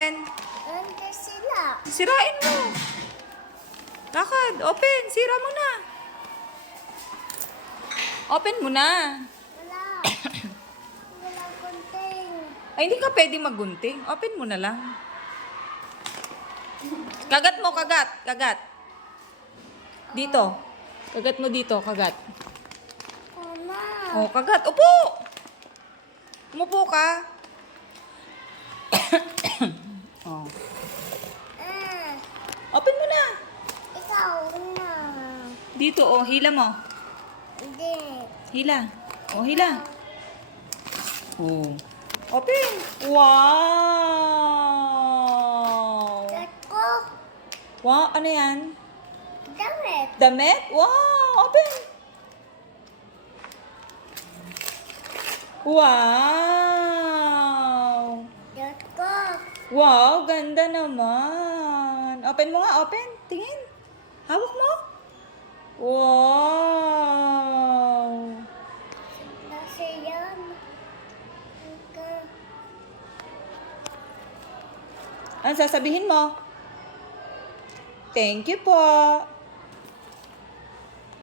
Nandiyan sila. Sirain mo. Lakad. Open. Sira mo na. Open mo na. Wala. Wala gunting. Ay, hindi ka pwede maggunting. Open mo na lang. Kagat mo, kagat. Kagat. Dito. Kagat mo dito, kagat. Mama. Oh, kagat. Upo! Umupo ka. Oh. Open mo na. Ikaw na. Dito, oh. Hila mo. Hindi. Hila. Oh, hila. Oh. Open. Wow! Gat ko. Wow, ano yan? Damit. Damit? Wow! Open. Wow! Gat ko. Wow, ganda naman. Open mo nga, open. Tingin. Hawak mo. Wow! Nasa yan. Ano sasabihin mo? Thank you po.